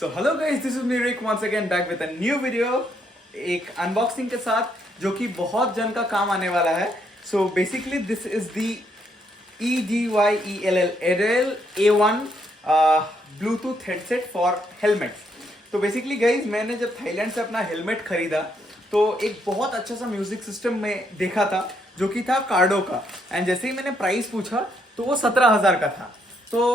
So hello guys, this is me Rick once again back with a new video, एक unboxing के साथ जो कि बहुत जन का काम आने वाला है. So basically this is the EDYELL एरेल A1 Bluetooth headset for helmets. तो बेसिकली गाइज मैंने जब थाईलैंड से अपना हेलमेट खरीदा तो एक बहुत अच्छा सा म्यूजिक सिस्टम में देखा था जो कि था कार्डो का. एंड जैसे ही मैंने प्राइस पूछा तो वो 17,000 का था. तो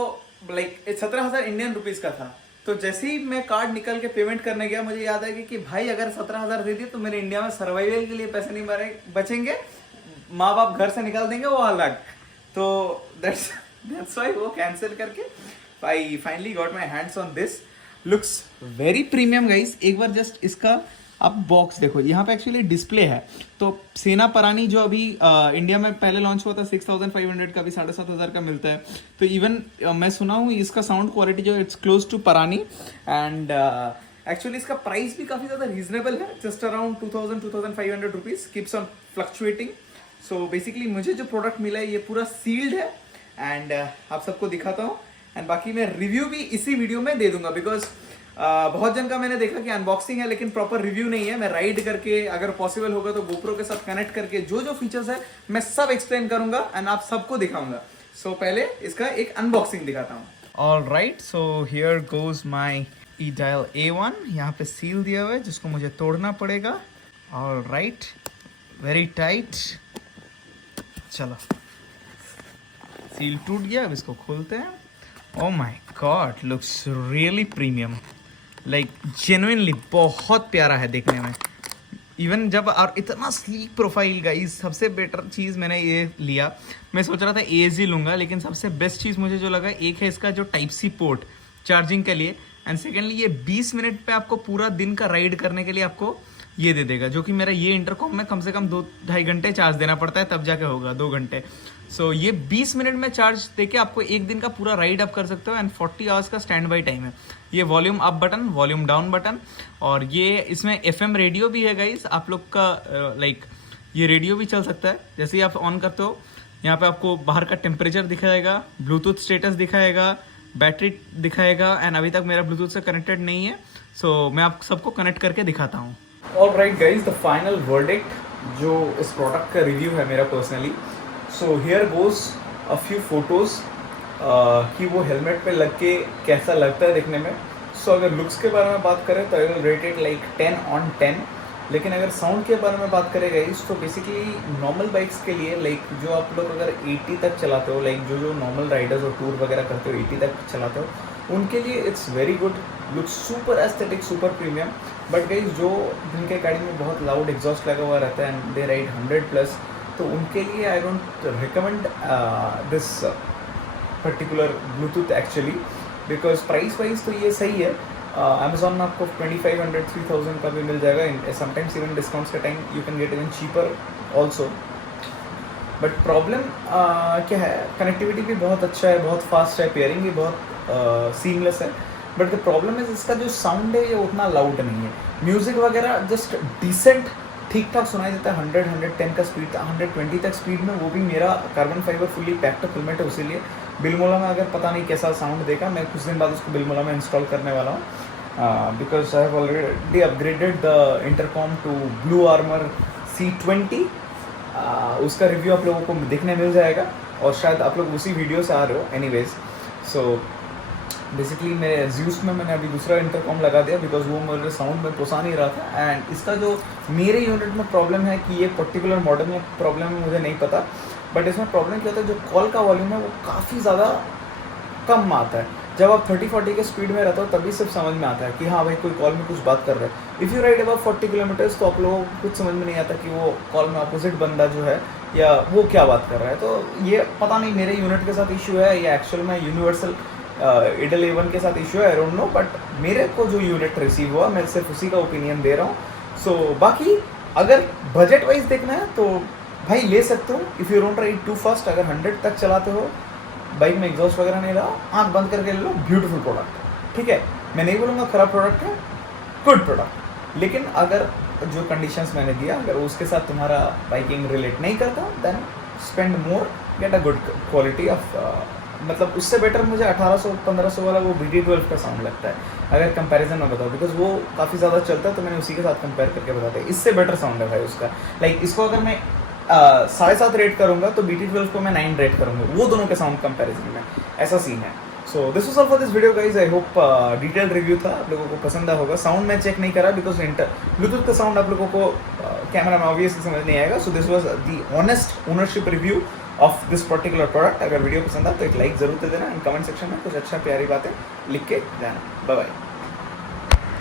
लाइक 17,000 इंडियन रुपीज़ का था. तो जैसे ही मैं कार्ड निकल के पेमेंट करने गया मुझे याद आया कि भाई अगर 17,000 दे दिए तो मेरे इंडिया में सर्वाइवल के लिए पैसे नहीं बचेंगे, माँ बाप घर से निकाल देंगे, वो अलग. तो दैट्स वाई वो कैंसिल करके I finally got my hands on this. Looks very premium guys. एक बार जस्ट इसका आप बॉक्स देखो, यहाँ पे एक्चुअली डिस्प्ले है. तो सेना परानी जो अभी इंडिया में पहले लॉन्च हुआ था 6,500 का, भी 7,500 का मिलता है. तो इवन मैं सुना हूँ इसका साउंड क्वालिटी जो इट्स क्लोज टू परानी. एंड एक्चुअली इसका प्राइस भी काफ़ी ज़्यादा रीजनेबल है, just around 2,000-2,500 rupees, keeps on fluctuating. So basically मुझे जो प्रोडक्ट मिला है ये पूरा सील्ड है. एंड आप सबको दिखाता हूँ. एंड बाकी मैं रिव्यू भी इसी वीडियो में दे दूंगा बिकॉज बहुत जन का मैंने देखा कि अनबॉक्सिंग है लेकिन प्रॉपर रिव्यू नहीं है. मैं राइड करके अगर पॉसिबल होगा तो गोप्रो के साथ कनेक्ट करके जो जो फीचर्स है मैं सब एक्सप्लेन करूंगा एंड आप सबको दिखाऊंगा. सो पहले इसका एक अनबॉक्सिंग दिखाता हूँ. All right, so here goes my EDYELL A1. यहाँ पे सील दिया हुआ है जिसको मुझे तोड़ना पड़ेगा. All right, very tight. चलो, सील टूट गया. अब इसको खोलते हैं. Oh my God, looks really premium. Like genuinely बहुत प्यारा है देखने में. इवन जब और इतना स्लीक प्रोफाइल गाइस. सबसे बेटर चीज़ मैंने ये लिया. मैं सोच रहा था ASG लूँगा लेकिन सबसे बेस्ट चीज़ मुझे जो लगा, एक है इसका जो टाइप सी पोर्ट चार्जिंग के लिए. एंड सेकेंडली ये 20 मिनट पे आपको पूरा दिन का राइड करने के लिए आपको ये दे देगा, जो कि मेरा ये इंटरकॉम में कम से कम 2-2.5 घंटे चार्ज देना पड़ता है, तब जाके होगा 2 घंटे. सो ये 20 मिनट में चार्ज देके आपको एक दिन का पूरा राइड आप कर सकते हो. एंड 40 आवर्स का स्टैंड बाई टाइम है. ये volume up button, volume down button, और ये इसमें FM रेडियो भी है गाइस. आप लोग का लाइक ये रेडियो भी चल सकता है. जैसे ही आप ऑन करते हो यहाँ पे आपको बाहर का टेम्परेचर दिखाएगा, ब्लूटूथ स्टेटस दिखाएगा, बैटरी दिखाएगा. एंड अभी तक मेरा ब्लूटूथ से कनेक्टेड नहीं है. सो मैं आप सबको कनेक्ट करके दिखाता हूँ. All right guys, the final verdict जो इस प्रोडक्ट का रिव्यू है मेरा personally. So here goes a few photos कि वो हेलमेट पे लग के कैसा लगता है देखने में. सो अगर लुक्स के बारे में बात करें तो I will rate it like 10/10. लेकिन अगर साउंड के बारे में बात करें गाइस तो बेसिकली नॉर्मल बाइक्स के लिए लाइक जो आप लोग अगर 80 तक चलाते हो, लाइक जो नॉर्मल राइडर्स और टूर वगैरह करते हो 80 तक चलाते हो, उनके लिए it's very good. Looks super aesthetic, super premium. But guys जो जिनके गाड़ी में बहुत लाउड एग्जॉस्ट लगा हुआ रहता है एंड दे राइड 100+, तो उनके लिए I don't recommend this particular Bluetooth actually. Because price wise तो ये सही है. अमेजोन में आपको 2,500-3,000 का भी मिल जाएगा. समटाइम्स इवन डिस्काउंट्स के time you can get even cheaper also. But problem क्या है, कनेक्टिविटी भी बहुत अच्छा है, बहुत फास्ट है, पेयरिंग भी बहुत सीमलेस है. बट द प्रॉब्लम है इसका जो साउंड है ये उतना लाउड नहीं है. म्यूज़िक वगैरह जस्ट डिसेंट ठीक ठाक सुनाई देता है. 100-110 का स्पीड था, 120 तक स्पीड में, वो भी मेरा carbon fibre fully packed helmet है. उसीलिए बिलमोला में अगर पता नहीं कैसा साउंड देगा, मैं कुछ दिन बाद उसको बिलमोला में इंस्टॉल करने वाला हूँ. Because I have already upgraded the intercom to blue armour C20. उसका रिव्यू आप लोगों को देखने मिल जाएगा और शायद आप लोग उसी वीडियो से आ रहे हो. एनीवेज, सो बेसिकली मेरे ज़्यूस में मैंने अभी दूसरा इंटरकॉम लगा दिया बिकॉज वो मेरे साउंड में पोसा नहीं रहा था. एंड इसका जो मेरे यूनिट में प्रॉब्लम है कि ये पर्टिकुलर मॉडल में प्रॉब्लम है मुझे नहीं पता. बट इसमें प्रॉब्लम क्या होता है, जो कॉल का वॉल्यूम है वो काफ़ी ज़्यादा कम आता है. जब आप 30-40 के स्पीड में रहते हो तभी सिर्फ समझ में आता है कि हाँ भाई कोई कॉल में कुछ बात कर रहा है. If you ride about 40 kilometres तो आप लोगों को कुछ समझ में नहीं आता कि वो कॉल में अपोजिट बंदा जो है या वो क्या बात कर रहा है. तो ये पता नहीं मेरे यूनिट के साथ इशू है या एक्चुअल में यूनिवर्सल EDYELL A1 के साथ इशू है, आई डोंट नो. बट मेरे को जो यूनिट रिसीव हुआ मैं सिर्फ उसी का ओपिनियन दे रहा हूँ. सो बाकी अगर बजट वाइज देखना है तो भाई ले सकते हो. If you don't ride too fast, अगर 100 तक चलाते हो, बाइक में एग्जॉस्ट वगैरह नहीं लगा, आँख बंद करके ले लो. ब्यूटीफुल प्रोडक्ट, ठीक है. मैं नहीं बोलूँगा ख़राब प्रोडक्ट है, गुड प्रोडक्ट. लेकिन अगर जो कंडीशंस मैंने दिया अगर उसके साथ तुम्हारा बाइकिंग रिलेट नहीं करता, then spend more, get a good quality of मतलब उससे बेटर मुझे 1800-1500 वाला वो BT12 का साउंड लगता है, अगर कंपैरिजन में बताओ, बिकॉज वो काफ़ी ज़्यादा चलता है, तो मैंने उसी के साथ कंपेयर करके बताते हैं। इससे बेटर साउंड है भाई उसका। लाइक इसको अगर मैं 7.5 रेट करूँगा तो BT12 को मैं 9 रेट करूँगा, वो दोनों के साउंड कंपैरिजन में, ऐसा सीन है। So this was all for this video guys. I hope detail review था, आप लोगों को पसंद आया होगा। साउंड मैं चेक नहीं करा बिकॉज ब्लूटूथ का साउंड आप लोगों को कैमरा में ऑब्वियसली समझ नहीं आएगा। So this was the honest ownership review of this particular product. अगर वीडियो पसंद आए तो एक लाइक जरूर दे देना, एंड कमेंट सेक्शन में कुछ अच्छा प्यारी बातें लिख के जाना। Bye bye.